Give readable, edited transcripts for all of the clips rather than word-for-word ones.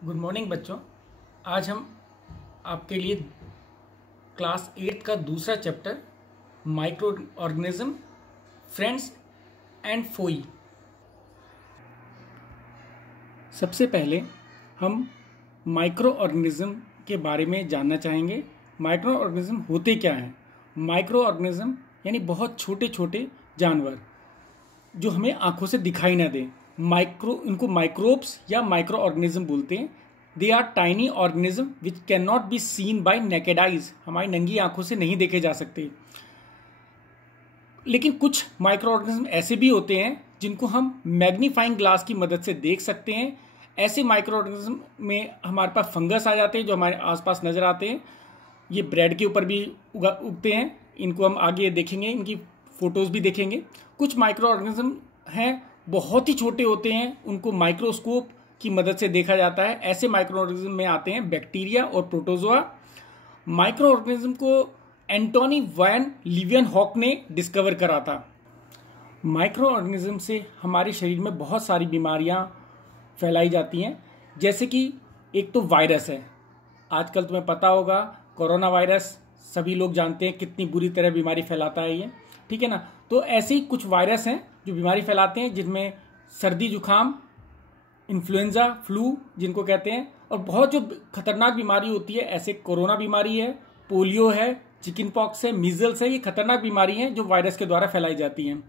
Good morning बच्चों। आज हम आपके लिए क्लास 8 का दूसरा chapter microorganism friends and foe. सबसे पहले हम माइक्रो ऑर्गेनिज्म के बारे में जानना चाहेंगे। माइक्रो ऑर्गेनिज्म होते क्या हैं? माइक्रो ऑर्गेनिज्म यानी बहुत छोटे छोटे जानवर जो हमें आंखों से दिखाई ना दें। इनको माइक्रोब्स या माइक्रो ऑर्गेनिज्म बोलते हैं। They are tiny organism which can not be seen by naked eyes, हमारी नंगी आंखों से नहीं देखे जा सकते। लेकिन कुछ माइक्रो ऑर्गेनिज्म ऐसे भी होते हैं जिनको हम मैग्नीफाइंग ग्लास की मदद से देख सकते हैं। ऐसे माइक्रो ऑर्गेनिज्म में हमारे पास फंगस आ जाते हैं जो हमारे आसपास नजर आते हैं। ये ब्रेड के ऊपर भी उगते हैं। इनको हम आगे देखेंगे, इनकी फोटोज भी देखेंगे। कुछ माइक्रो ऑर्गेनिज्म हैं बहुत ही छोटे होते हैं, उनको माइक्रोस्कोप की मदद से देखा जाता है। ऐसे माइक्रो ऑर्गेनिज्म में आते हैं बैक्टीरिया और प्रोटोजोआ। माइक्रो ऑर्गेनिज्म को एंटोनी वैन लीवेनहॉक ने डिस्कवर करा था। माइक्रो ऑर्गेनिज्म से हमारे शरीर में बहुत सारी बीमारियां फैलाई जाती हैं, जैसे कि एक तो वायरस है। आजकल तुम्हें पता होगा कोरोना वायरस, सभी लोग जानते हैं कितनी बुरी तरह बीमारी फैलाता है ये, ठीक है ना। तो ऐसे ही कुछ वायरस हैं जो बीमारी फैलाते हैं, जिनमें सर्दी जुकाम, इन्फ्लुएंजा, फ्लू जिनको कहते हैं, और बहुत जो खतरनाक बीमारी होती है, ऐसे कोरोना बीमारी है, पोलियो है, चिकन पॉक्स है, मीजल्स है। ये खतरनाक बीमारी हैं जो वायरस के द्वारा फैलाई जाती हैं।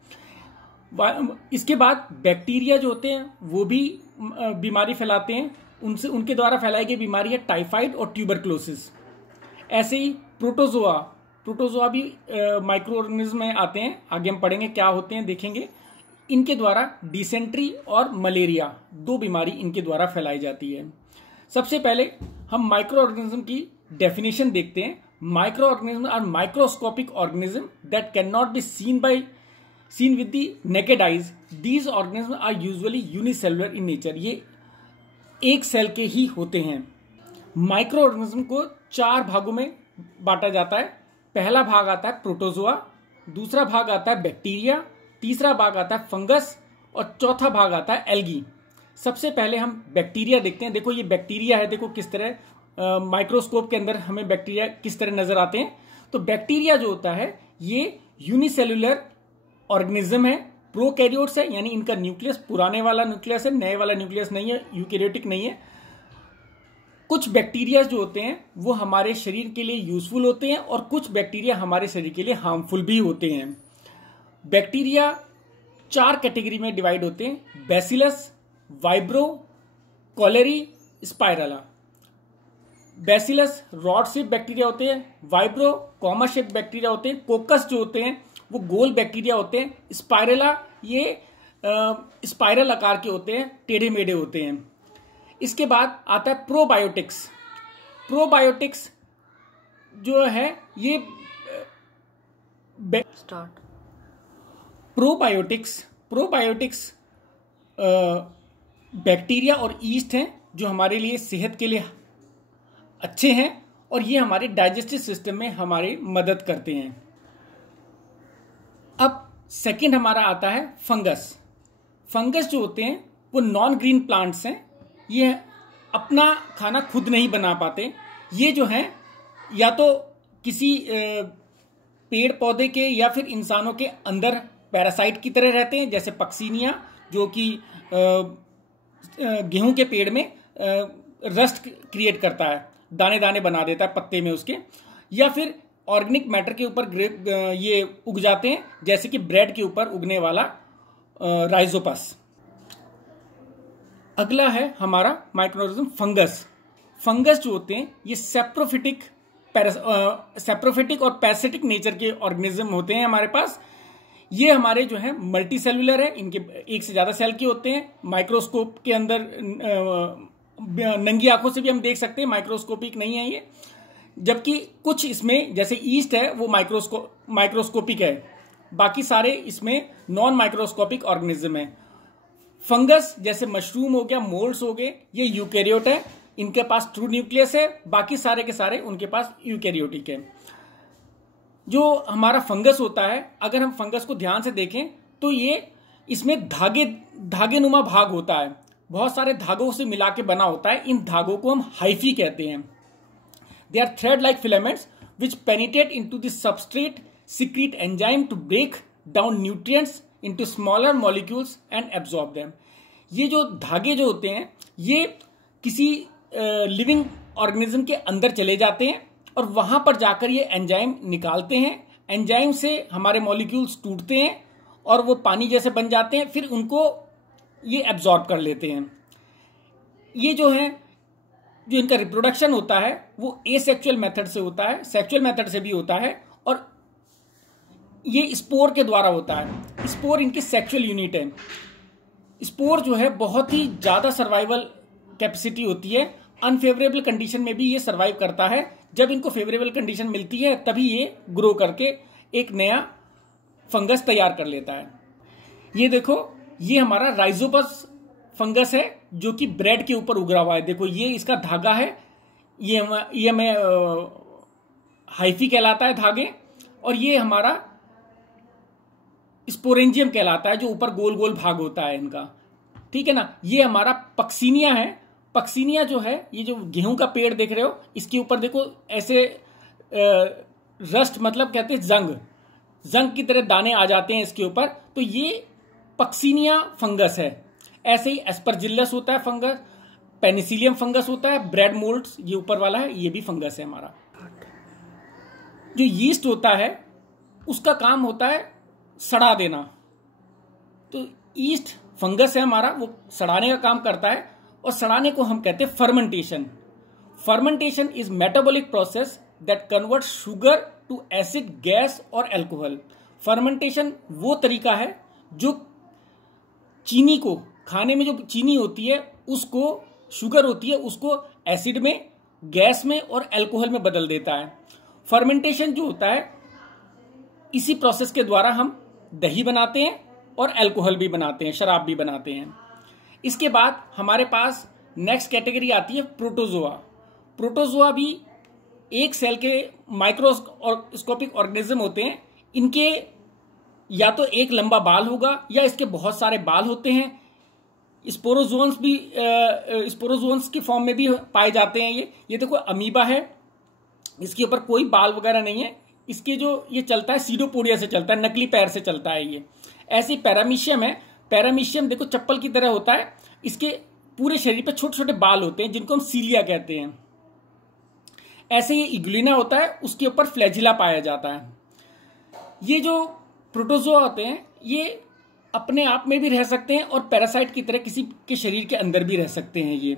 इसके बाद बैक्टीरिया जो होते हैं वो भी बीमारी फैलाते हैं। उनके द्वारा फैलाई गई बीमारी है टाइफाइड और ट्यूबरक्लोसिस। ऐसे ही प्रोटोजोआ भी माइक्रो ऑर्गेनिज्म में आते हैं। आगे हम पढ़ेंगे क्या होते हैं, देखेंगे। इनके द्वारा डिसेंट्री और मलेरिया, दो बीमारी इनके द्वारा फैलाई जाती है। सबसे पहले हम माइक्रो ऑर्गेनिज्म की डेफिनेशन देखते हैं। Micro organism are microscopic organism that can not be seen with the naked eyes. These organism are usually unicellular in nature. ये एक सेल के ही होते हैं। माइक्रो ऑर्गेनिज्म को 4 भागों में बांटा जाता है। पहला भाग आता है प्रोटोजोआ, दूसरा भाग आता है बैक्टीरिया, तीसरा भाग आता है फंगस और चौथा भाग आता है एल्गी। सबसे पहले हम बैक्टीरिया देखते हैं। देखो ये बैक्टीरिया है, देखो किस तरह माइक्रोस्कोप के अंदर हमें बैक्टीरिया किस तरह नजर आते हैं। तो बैक्टीरिया जो होता है ये यूनिसेलुलर ऑर्गेनिज्म है, प्रोकैरियोट्स है, यानी इनका न्यूक्लियस पुराने वाला न्यूक्लियस है, नए वाला न्यूक्लियस नहीं है, यूकैरियोटिक नहीं है। कुछ बैक्टीरिया जो होते हैं वो हमारे शरीर के लिए यूजफुल होते हैं और कुछ बैक्टीरिया हमारे शरीर के लिए हार्मफुल भी होते हैं। बैक्टीरिया 4 कैटेगरी में डिवाइड होते हैं: bacillus, vibrio, cholerae, spirilla. Bacillus rod shape bacteria होते हैं, वाइब्रो कॉमा शेप बैक्टीरिया होते हैं, कोकस जो होते हैं वो गोल बैक्टीरिया होते हैं, स्पाइरला ये स्पाइरल आकार के होते हैं, टेढ़े मेढ़े होते हैं। इसके बाद आता है प्रोबायोटिक्स। प्रोबायोटिक्स जो है ये प्रोबायोटिक्स बैक्टीरिया और ईस्ट हैं जो हमारे लिए सेहत के लिए अच्छे हैं और ये हमारे डाइजेस्टिव सिस्टम में हमारी मदद करते हैं। अब सेकंड हमारा आता है फंगस। फंगस जो होते हैं वो नॉन ग्रीन प्लांट्स हैं। ये अपना खाना खुद नहीं बना पाते। ये जो हैं या तो किसी पेड़ पौधे के या फिर इंसानों के अंदर पैरासाइट की तरह रहते हैं, जैसे पक्सीनिया जो कि गेहूं के पेड़ में रस्ट क्रिएट करता है, दाने दाने बना देता है पत्ते में उसके, या फिर ऑर्गेनिक मैटर के ऊपर ये उग जाते हैं, जैसे कि ब्रेड के ऊपर उगने वाला राइजोपस। अगला है हमारा माइक्रोऑर्गेनिज्म फंगस। फंगस जो होते हैं ये सेप्रोफिटिक और पैरासिटिक नेचर के ऑर्गेनिज्म होते हैं हमारे पास। ये हमारे जो है मल्टी सेलुलर है, इनके एक से ज्यादा सेल के होते हैं। माइक्रोस्कोप के अंदर नंगी आंखों से भी हम देख सकते हैं, माइक्रोस्कोपिक नहीं है ये। जबकि कुछ इसमें जैसे ईस्ट है वो माइक्रोस्कोपिक है, बाकी सारे इसमें नॉन माइक्रोस्कोपिक ऑर्गेनिज्म है। फंगस जैसे मशरूम हो गया, मोल्ड्स हो गए, ये यूकैरियोट है, इनके पास ट्रू न्यूक्लियस है, बाकी सारे के सारे उनके पास यूकैरियोटिक है। जो हमारा फंगस होता है, अगर हम फंगस को ध्यान से देखें तो ये इसमें धागे नुमा भाग होता है। बहुत सारे धागों से मिला के बना होता है। इन धागों को हम हाइफी कहते हैं। They are thread like filaments which penetrate into the substrate, secrete enzyme to break down nutrients into smaller molecules and absorb them. ये जो धागे जो होते हैं ये किसी लिविंग ऑर्गेनिज्म के अंदर चले जाते हैं और वहां पर जाकर ये एंजाइम निकालते हैं। एंजाइम से हमारे मॉलिक्यूल्स टूटते हैं और वो पानी जैसे बन जाते हैं, फिर उनको ये एब्जॉर्ब कर लेते हैं। ये जो है, जो इनका रिप्रोडक्शन होता है वो एसेक्सुअल मेथड से होता है, सेक्सुअल मेथड से भी होता है, और ये स्पोर के द्वारा होता है। स्पोर इनकी सेक्सुअल यूनिट है। स्पोर जो है बहुत ही ज्यादा सर्वाइवल कैपेसिटी होती है। अनफेवरेबल कंडीशन में भी ये सर्वाइव करता है। जब इनको फेवरेबल कंडीशन मिलती है तभी ये ग्रो करके एक नया फंगस तैयार कर लेता है। ये देखो, ये हमारा राइजोपस फंगस है जो कि ब्रेड के ऊपर उगरा हुआ है। देखो ये इसका धागा है, ये हमें हाइफी कहलाता है धागे, और ये हमारा स्पोरेंजियम कहलाता है जो ऊपर गोल गोल भाग होता है इनका, ठीक है ना। ये हमारा पक्सिनिया है। पक्सिनिया जो है, ये जो गेहूं का पेड़ देख रहे हो, इसके ऊपर देखो ऐसे रस्ट, मतलब कहते हैं जंग की तरह दाने आ जाते हैं इसके ऊपर, तो ये पक्सिनिया फंगस है। ऐसे ही एस्परजिलस होता है फंगस, पेनिसिलियम फंगस होता है, ब्रेड मोल्ड्स ये ऊपर वाला है, ये भी फंगस है हमारा। जो यीस्ट होता है उसका काम होता है सड़ा देना, तो यीस्ट फंगस है हमारा, वो सड़ाने का काम करता है, और सड़ाने को हम कहते हैं fermentation. Fermentation is metabolic process that convert sugar to acid, gas और एल्कोहल। फर्मेंटेशन वो तरीका है जो चीनी को, खाने में जो चीनी होती है उसको, शुगर होती है उसको एसिड में, गैस में और एल्कोहल में बदल देता है। फर्मेंटेशन जो होता है, इसी प्रोसेस के द्वारा हम दही बनाते हैं और एल्कोहल भी बनाते हैं, शराब भी बनाते हैं। इसके बाद हमारे पास नेक्स्ट कैटेगरी आती है प्रोटोजोआ। प्रोटोजोआ भी एक सेल के माइक्रोस्कोपिक ऑर्गेनिज्म होते हैं। इनके या तो एक लंबा बाल होगा या इसके बहुत सारे बाल होते हैं। स्पोरोजोन्स भी स्पोरोजोन्स की फॉर्म में भी पाए जाते हैं। ये देखो अमीबा है, इसके ऊपर कोई बाल वगैरह नहीं है। इसके जो ये चलता है सीडोपोडिया से चलता है, नकली पैर से चलता है ये। ऐसे पैरामीशियम है। पैरामीशियम देखो चप्पल की तरह होता है, इसके पूरे शरीर पे छोटे छोटे बाल होते हैं जिनको हम सीलिया कहते हैं। ऐसे ये इग्लिना होता है, उसके ऊपर फ्लैजिला पाया जाता है। ये जो प्रोटोजोआ होते हैं ये अपने आप में भी रह सकते हैं और पैरासाइट की तरह किसी के शरीर के अंदर भी रह सकते हैं ये।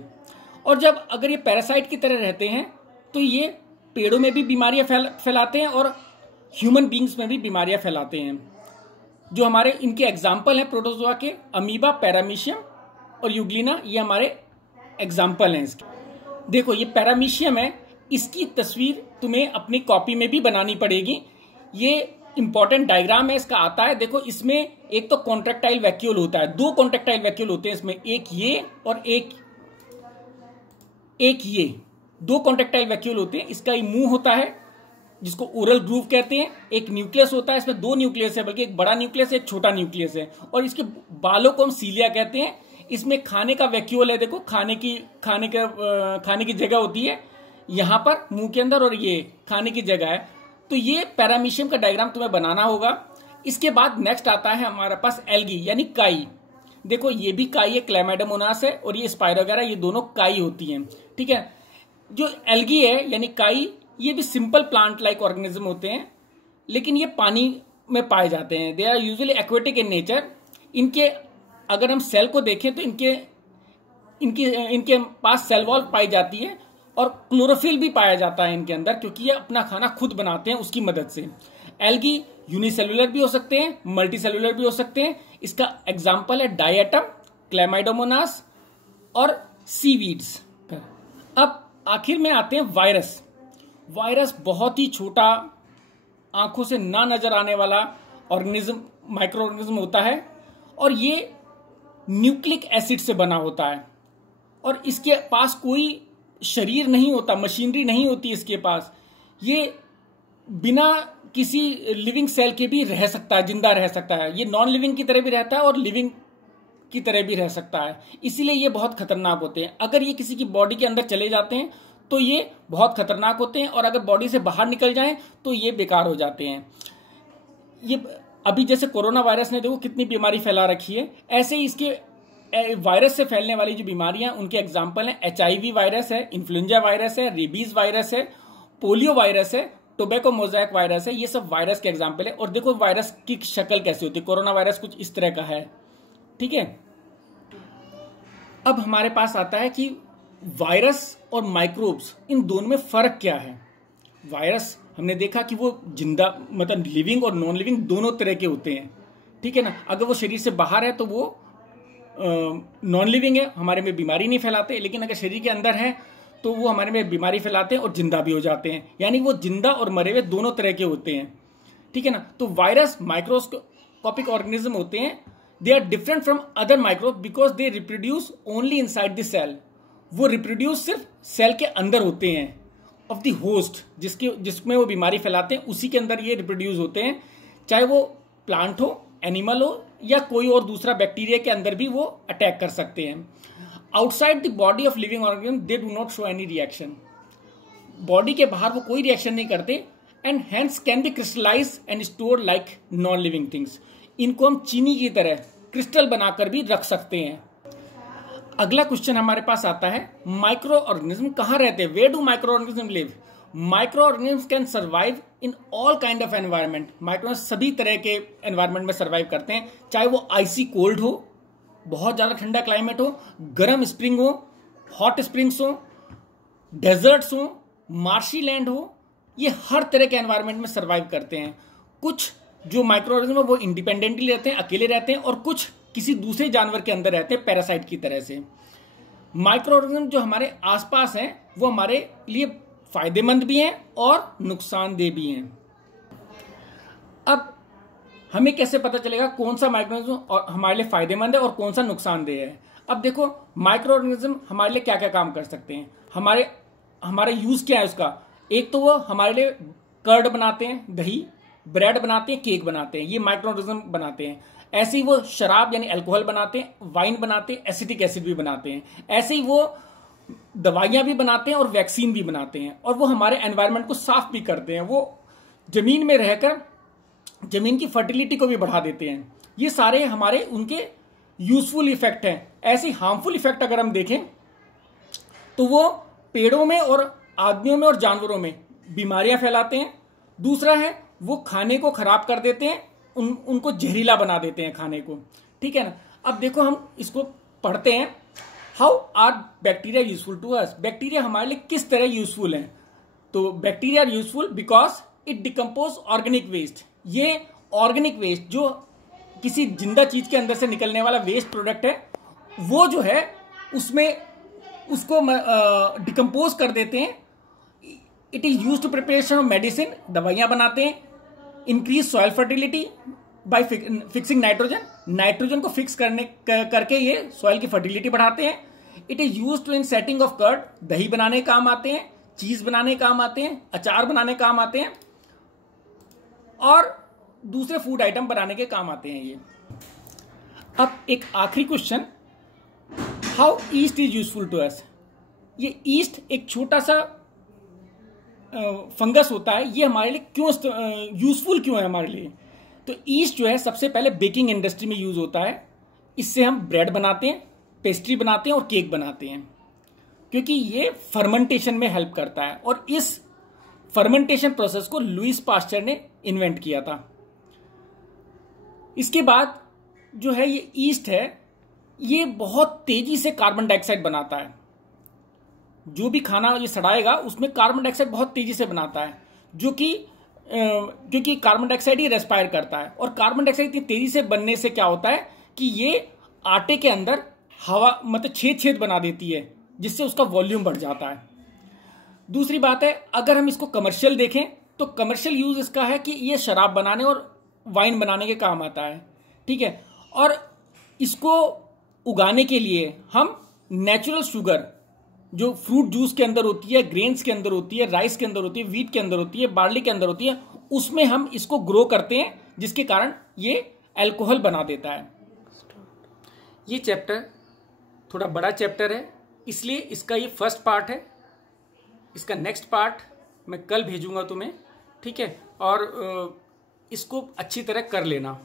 और जब अगर ये पैरासाइट की तरह रहते हैं तो ये पेड़ों में भी बीमारियां फैलाते हैं और ह्यूमन बींग्स में भी बीमारियां फैलाते हैं। जो हमारे इनके एग्जाम्पल हैं प्रोटोजोआ के, अमीबा, पैरामीशियम और यूग्लिना, ये हमारे एग्जाम्पल हैं इसके। देखो ये पैरामीशियम है, इसकी तस्वीर तुम्हें अपनी कॉपी में भी बनानी पड़ेगी। ये इंपॉर्टेंट डायग्राम है इसका, आता है। देखो इसमें एक तो कॉन्ट्रेक्टाइल वैक्यूल होता है, दो कॉन्ट्रेक्टाइल वैक्यूल होते हैं इसमें, एक ये और एक ये, दो कॉन्ट्रेक्टाइल वैक्यूल होते हैं। इसका ये मुंह होता है जिसको ओरल ग्रूव कहते हैं। एक न्यूक्लियस होता है, इसमें दो न्यूक्लियस है, बल्कि एक बड़ा न्यूक्लियस है, एक छोटा न्यूक्लियस है। और इसके बालों को हम सीलिया कहते हैं। इसमें खाने का वैक्यूल है, देखो खाने की जगह होती है यहां पर मुंह के अंदर, और ये खाने की जगह है। तो ये पैरामीशियम का डायग्राम तुम्हें बनाना होगा। इसके बाद नेक्स्ट आता है हमारे पास एल्गी यानी काई। देखो ये भी काई है, क्लैमाइडोमोनास है, और ये स्पाइरोगैरा, ये दोनों काई होती हैं, ठीक है। जो एल्गी है यानी काई, ये भी सिंपल प्लांट लाइक ऑर्गेनिज्म होते हैं, लेकिन ये पानी में पाए जाते हैं। They are usually aquatic in nature. इनके अगर हम सेल को देखें तो इनके पास सेल वॉल पाई जाती है और क्लोरोफिल भी पाया जाता है इनके अंदर, क्योंकि ये अपना खाना खुद बनाते हैं उसकी मदद से। एल्गी यूनिसेलुलर भी हो सकते हैं, मल्टी सेलुलर भी हो सकते हैं। इसका एग्जाम्पल है डायटम, क्लैमाइडोमोनास और सीवीड्स। अब आखिर में आते हैं वायरस। वायरस बहुत ही छोटा, आंखों से ना नजर आने वाला ऑर्गेनिज्म, माइक्रो ऑर्गेनिज्म होता है, और ये न्यूक्लिक एसिड से बना होता है, और इसके पास कोई शरीर नहीं होता, मशीनरी नहीं होती इसके पास। ये बिना किसी लिविंग सेल के भी रह सकता है, जिंदा रह सकता है। ये नॉन लिविंग की तरह भी रहता है और लिविंग की तरह भी रह सकता है, इसीलिए ये बहुत खतरनाक होते हैं। अगर ये किसी की बॉडी के अंदर चले जाते हैं तो ये बहुत खतरनाक होते हैं, और अगर बॉडी से बाहर निकल जाएं तो ये बेकार हो जाते हैं। ये अभी जैसे कोरोना वायरस ने देखो कितनी बीमारी फैला रखी है, ऐसे ही इसके वायरस से फैलने वाली जो बीमारियां उनके एग्जाम्पल हैं HIV वायरस है, इन्फ्लुएंजा वायरस है, रेबीज वायरस है, पोलियो वायरस है, टोबैको मोज़ेक वायरस है। ये सब वायरस के एग्जाम्पल है। और देखो वायरस की शक्ल कैसी होती है, कोरोना वायरस कुछ इस तरह का है, ठीक है। अब हमारे पास आता है कि वायरस और माइक्रोब्स, इन दोनों में फर्क क्या है। वायरस हमने देखा कि वो जिंदा मतलब लिविंग और नॉन लिविंग दोनों तरह के होते हैं, ठीक है ना। अगर वो शरीर से बाहर है तो वो नॉन लिविंग है, हमारे में बीमारी नहीं फैलाते, लेकिन अगर शरीर के अंदर है तो वो हमारे में बीमारी फैलाते हैं और जिंदा भी हो जाते हैं, यानी वो जिंदा और मरे हुए दोनों तरह के होते हैं, ठीक है ना। तो वायरस माइक्रोस्कोपिक ऑर्गेनिज्म होते हैं। They are different from other microbe because they reproduce only inside the cell. वो रिप्रोड्यूस सिर्फ सेल के अंदर होते हैं ऑफ द होस्ट, जिसमें वो बीमारी फैलाते हैं, उसी के अंदर ये रिप्रोड्यूस होते हैं। चाहे वो प्लांट हो, एनिमल हो, या कोई और दूसरा बैक्टीरिया के अंदर भी वो अटैक कर सकते हैं। Outside the body of living organism they do not show any reaction. Body के बाहर वो कोई रिएक्शन नहीं करते, and hence can be crystallise and store like non living things. इनको हम चीनी की तरह क्रिस्टल बनाकर भी रख सकते हैं। अगला क्वेश्चन हमारे पास आता है, माइक्रो ऑर्गेनिज्म कहाँ रहते हैं, where do micro organism live. Micro organism can survive in all kind of environment. Micro सभी तरह के एनवायरमेंट में सर्वाइव करते हैं, चाहे वो आइसी कोल्ड हो, बहुत ज्यादा ठंडा क्लाइमेट हो, गर्म स्प्रिंग हो, हॉट स्प्रिंग्स हो, डेजर्ट्स हो, मार्शी लैंड हो, ये हर तरह के एनवायरमेंट में सर्वाइव करते हैं। कुछ जो माइक्रो ऑर्गेनिज्म है वो इंडिपेंडेंटली रहते हैं, अकेले रहते हैं, और कुछ किसी दूसरे जानवर के अंदर रहते हैं, पैरासाइट की तरह से। माइक्रो ऑर्गेनिज्म जो हमारे आसपास हैं वो हमारे लिए फायदेमंद भी हैं और नुकसानदेह भी हैं। अब हमें कैसे पता चलेगा कौन सा माइक्रो ऑर्गेनिज्म और हमारे लिए फायदेमंद है और कौन सा नुकसानदेह है। अब देखो माइक्रो ऑर्गेनिज्म हमारे लिए क्या क्या काम कर सकते हैं, हमारा यूज क्या है उसका। एक तो वो हमारे लिए कर्ड बनाते हैं, दही, ब्रेड बनाते हैं, केक बनाते हैं, ये माइक्रो ऑर्गेनिज्म बनाते हैं। ऐसे ही वो शराब यानी अल्कोहल बनाते हैं, वाइन बनाते हैं, एसिटिक एसिड भी बनाते हैं। ऐसे ही वो दवाइयां भी बनाते हैं और वैक्सीन भी बनाते हैं, और वो हमारे एनवायरनमेंट को साफ भी करते हैं। वो जमीन में रहकर जमीन की फर्टिलिटी को भी बढ़ा देते हैं। ये सारे हमारे उनके यूजफुल इफेक्ट हैं। ऐसे हार्मफुल इफेक्ट अगर हम देखें तो वो पेड़ों में और आदमियों में और जानवरों में बीमारियां फैलाते हैं। दूसरा है वो खाने को खराब कर देते हैं, उनको जहरीला बना देते हैं खाने को, ठीक है ना। अब देखो हम इसको पढ़ते हैं, how are bacteria useful to us. Bacteria हमारे लिए किस तरह यूजफुल हैं। तो bacteria are useful because it decompose organic waste. ये ऑर्गेनिक वेस्ट जो किसी जिंदा चीज के अंदर से निकलने वाला वेस्ट प्रोडक्ट है, वो जो है उसमें उसको डिकम्पोज कर देते हैं। It is use to preparation of medicine, दवाइयां बनाते हैं। Increase soil fertility by fixing nitrogen, nitrogen को फिक्स करके ये सॉइल की फर्टिलिटी बढ़ाते हैं। It is use to in setting of curd, दही बनाने काम आते हैं, चीज बनाने काम आते हैं, अचार बनाने काम आते हैं, और दूसरे फूड आइटम बनाने के काम आते हैं ये। अब एक आखिरी question, how yeast is useful to us. ये ईस्ट एक छोटा सा फंगस होता है, ये हमारे लिए क्यों यूजफुल क्यों है हमारे लिए। तो ईस्ट जो है सबसे पहले बेकिंग इंडस्ट्री में यूज होता है। इससे हम ब्रेड बनाते हैं, पेस्ट्री बनाते हैं और केक बनाते हैं, क्योंकि ये फर्मेंटेशन में हेल्प करता है। और इस फर्मेंटेशन प्रोसेस को लुईस पास्चर ने इन्वेंट किया था। इसके बाद जो है ये ईस्ट है, ये बहुत तेजी से कार्बन डाइऑक्साइड बनाता है। जो भी खाना ये सड़ाएगा उसमें कार्बन डाइऑक्साइड बहुत तेजी से बनाता है, जो कि क्योंकि कार्बन डाइऑक्साइड ही रेस्पायर करता है। और कार्बन डाइऑक्साइड इतनी तेजी से बनने से क्या होता है कि ये आटे के अंदर हवा मतलब छेद बना देती है, जिससे उसका वॉल्यूम बढ़ जाता है। दूसरी बात है, अगर हम इसको कमर्शियल देखें तो कमर्शियल यूज इसका है कि ये शराब बनाने और वाइन बनाने के काम आता है, ठीक है। और इसको उगाने के लिए हम नेचुरल शुगर जो फ्रूट जूस के अंदर होती है, ग्रेन्स के अंदर होती है, राइस के अंदर होती है, व्हीट के अंदर होती है, बार्ली के अंदर होती है, उसमें हम इसको ग्रो करते हैं, जिसके कारण ये अल्कोहल बना देता है। ये चैप्टर थोड़ा बड़ा चैप्टर है, इसलिए इसका ये फर्स्ट पार्ट है। इसका नेक्स्ट पार्ट मैं कल भेजूंगा तुम्हें, ठीक है। और इसको अच्छी तरह कर लेना।